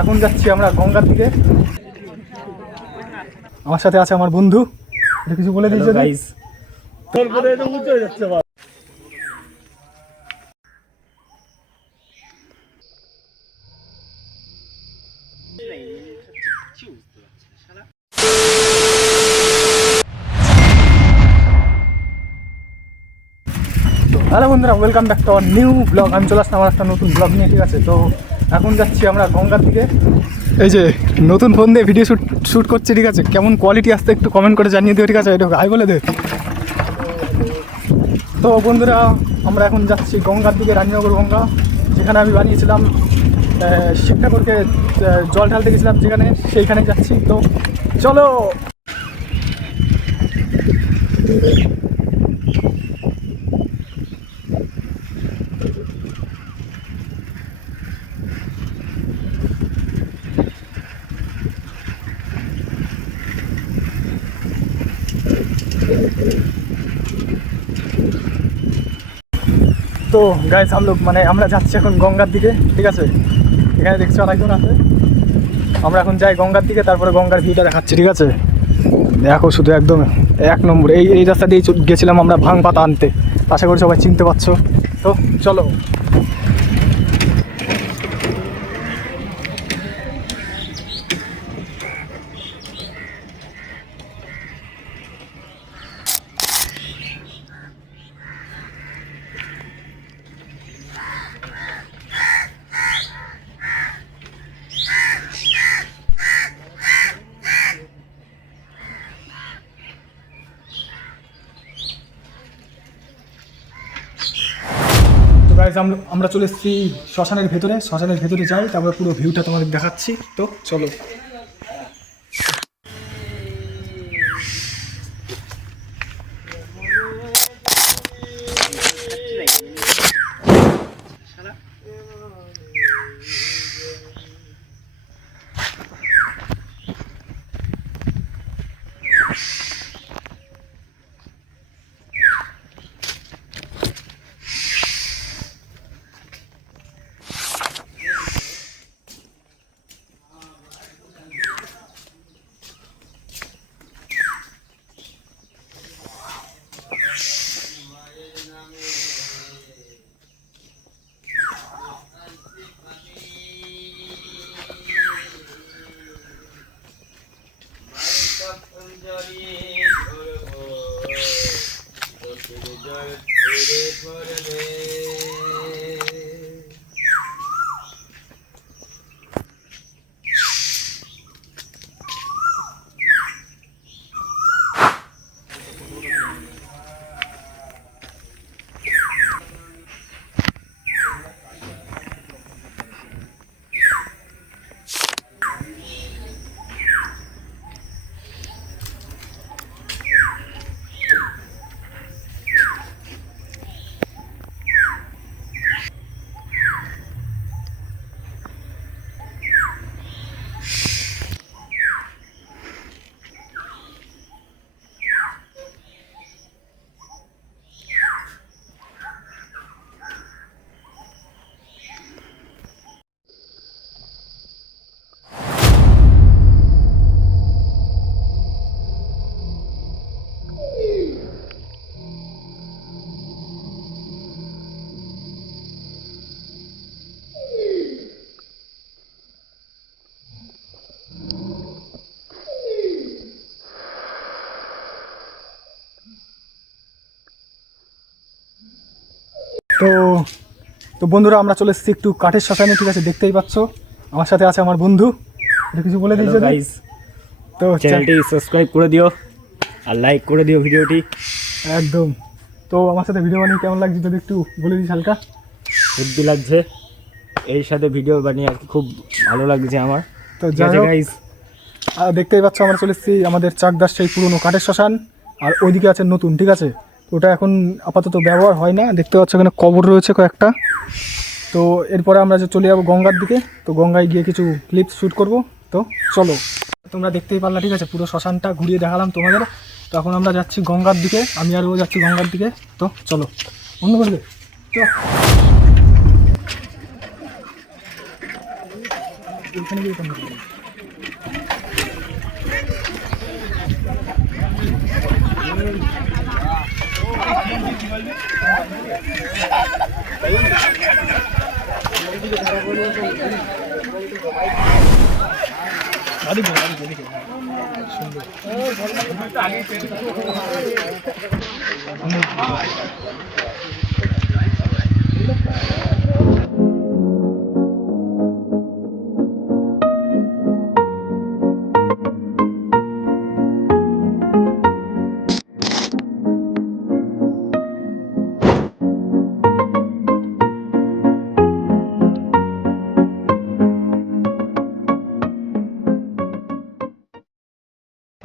এখন যাচ্ছি আমরা গঙ্গার দিকে। আমার সাথে আছে আমার বন্ধু, এটা কিছু বলে দিয়েছে গাইস। তারপরে এটা উঠে যাচ্ছে ভাই। হ্যালো বন্ধুরা, welcome back to our new blog. আমি চলে আসলাম আমার একটা নতুন ব্লগ নিয়ে, ঠিক আছে। তো এখন যাচ্ছি আমরা গঙ্গার দিকে। এই যে নতুন ফোন দিয়ে ভিডিও শ্যুট করছি, ঠিক আছে। কেমন কোয়ালিটি আসতে একটু কমেন্ট করে জানিয়ে দিও, ঠিক আছে। এটা হাই বলে দে। তো বন্ধুরা, আমরা এখন যাচ্ছি গঙ্গার দিকে, রানীনগর গঙ্গা, যেখানে আমি বানিয়েছিলাম শিব ঠাকুরকে জল ঢালতে গেছিলাম, যেখানে সেইখানে যাচ্ছি। তো চলো। তো গাইস আমরা যাচ্ছি এখন গঙ্গার দিকে, ঠিক আছে। এখানে দেখছি অনেকজন আছে। আমরা এখন যাই গঙ্গার দিকে, তারপরে গঙ্গার ভিউটা দেখাচ্ছি, ঠিক আছে। দেখো শুধু একদম এক নম্বর। এই রাস্তা দিয়ে গেছিলাম আমরা ভাং পাতা আনতে। আশা করি সবাই চিনতে পারছো। তো চলো। গাইস আমরা চলে এসেছি শ্মশানের ভেতরে যাই, তারপরে পুরো ভিউটা তোমাদের দেখাচ্ছি। তো চলো। তো তো বন্ধুরা, আমরা চলে এসেছি একটু কাঠের শ্মশানে, ঠিক আছে। দেখতেই পাচ্ছ আমার সাথে আছে আমার বন্ধু, এটা কিছু বলে দিয়েছে গাইস। তো চ্যানেলটি সাবস্ক্রাইব করে দিও আর লাইক করে দিও ভিডিওটি একদম। তো আমার সাথে ভিডিও বানিয়ে কেমন লাগছে যদি একটু বলে দিস হালকা। হেব্বি লাগছে, এর সাথে ভিডিও বানিয়ে আর কি খুব ভালো লাগছে আমার। তো যাই হোক গাইস, দেখতেই পাচ্ছ আমরা চলে এসেছি আমাদের চাকদার সেই পুরনো কাঠের শ্মশান, আর ওইদিকে আছে নতুন, ঠিক আছে। ওটা এখন আপাতত ব্যবহার হয় না, দেখতে পাচ্ছ এখানে কবর রয়েছে কয়েকটা। তো এরপরে আমরা যে চলে যাবো গঙ্গার দিকে, তো গঙ্গায় গিয়ে কিছু ক্লিপস শ্যুট করব। তো চলো। তোমরা দেখতেই পারলা, ঠিক আছে, পুরো শ্মশানটা ঘুরিয়ে দেখালাম তোমাদের। তো এখন আমরা যাচ্ছি গঙ্গার দিকে, আমি আর ও যাচ্ছি গঙ্গার দিকে। তো চলো বন্ধ করে দে। তো এখানে গিয়ে ফোন করবো।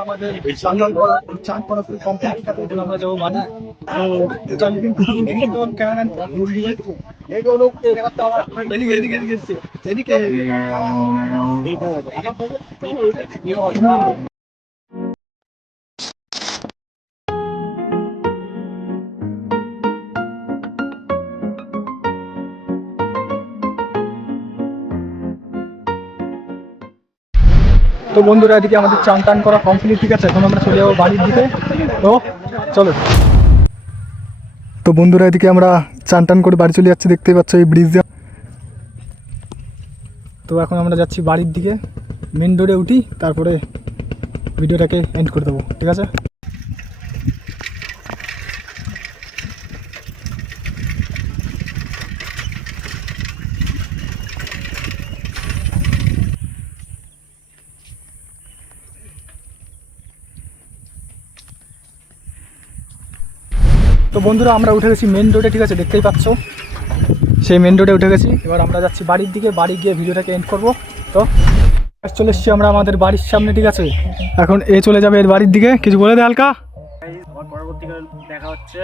আমাদের চান করা ফুল কমপ্লিট, তারপর আমরা যাবো বাড়ি। তো চান কিন্তু তো বন্ধুরা এদিকে আমাদের চান টান করা কমপ্লিট, ঠিক আছে, এখন আমরা চলে যাবো বাড়ির দিকে। তো চলো। তো বন্ধুরা এদিকে আমরা চান টান করে বাড়ি চলে যাচ্ছি, দেখতেই পাচ্ছ এই ব্রিজ। তো এখন আমরা যাচ্ছি বাড়ির দিকে, মেন রোডে উঠি, তারপরে ভিডিওটাকে এন্ড করে দেবো, ঠিক আছে। তো বন্ধুরা আমরা উঠে গেছি মেন রোডে, ঠিক আছে, দেখতেই পাচ্ছ সেই মেন রোডে উঠে গেছি। এবার আমরা যাচ্ছি বাড়ির দিকে, বাড়ি গিয়ে ভিডিওটাকে এন্ড করবো। তো চলে এসেছি আমরা আমাদের বাড়ির সামনে, ঠিক আছে। এখন এ চলে যাবে এর বাড়ির দিকে, কিছু বলে দে হালকা,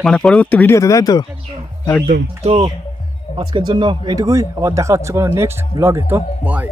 মানে পরবর্তী ভিডিওতে, তাই তো? একদম। তো আজকের জন্য এইটুকুই, আবার দেখা হচ্ছে কোনো নেক্সট ব্লগে। তো বাই।